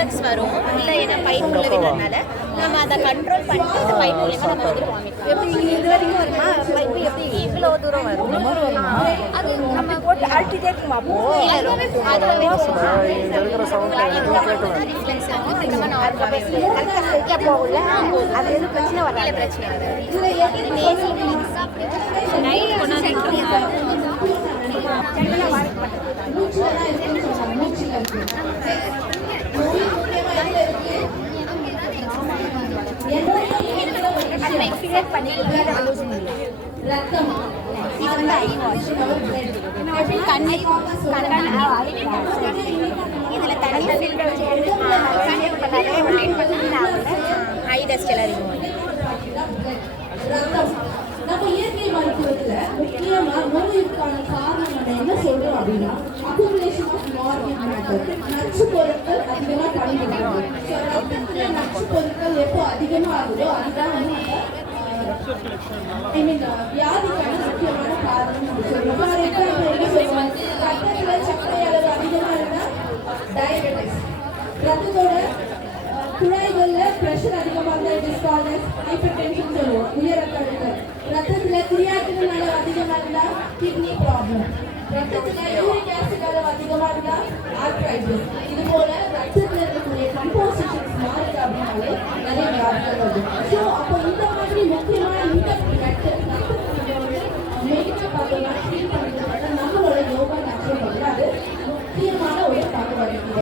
Reflex வரும் இல்லை ஏன்னா பைப் உள்ள விடுறதுனால நம்ம அதை கண்ட்ரோல் பண்ணிட்டு இந்த பைப் மூலயமா நம்ம வந்து வாமிட் எப்படி இது வரைக்கும் வருமா பைப்பு எப்படி இவ்வளோ தூரம் வரும் அது நம்ம போட்டு அல்டிடேட்டிங் பார்ப்போம் ரிஃப்ளெக்ஸ் ஆகும் திரும்ப நார்மலாகவே போகல அது எதுவும் பிரச்சனை வராது பிரச்சனை வராது இது நேசல் நைட் கொண்டாந்து இதில் தண்ணி ஹை டஸ்ட் எல்லாம் இருக்கும் நம்ம இயற்கை மருத்துவத்துல முக்கியமா நோய்க்கான காரணம் நம்ம என்ன சொல்றோம் அப்படின்னா அக்குமுலேஷன் ஆஃப் மார்பிக் மேட்டர் நச்சு பொருட்கள் அதிகமா பண்ணிடுறோம். ரத்தத்துல நச்சு பொருட்கள் எப்போ அதிகமா ஆகுதோ அதுதான் வந்து வியாதிக்கான முக்கியமான காரணம் நம்ம சொல்றோம். என்ன சொல்லுவாங்க, ரத்தத்துல சர்க்கரை அளவு அதிகமா இருந்தா டயபெட்டிஸ், ரத்தத்தோட குழாய்கள்ல பிரஷர் அதிகமாக இருந்தால் டிஸ்கார்டஸ், ஹைப்பர் டென்ஷன் சொல்லுவோம், உயர் ரத்த அழுத்தம். ரத்தத்துல கிரியாட்டினின் அளவு அதிகமாக இருந்தால் கிட்னி ப்ராப்ளம், ரத்தத்துல யூரிக் ஆசிட் அளவு அதிகமாக இருந்தால் ஆர்த்ரைட்டிஸ். இது போல ரத்தத்தில் இருக்கக்கூடிய கம்போசிஷன்ஸ் மாறுது அப்படின்னாலே நிறைய வியாதிகள் வருது. ஸோ அப்போ இந்த மாதிரி முக்கிய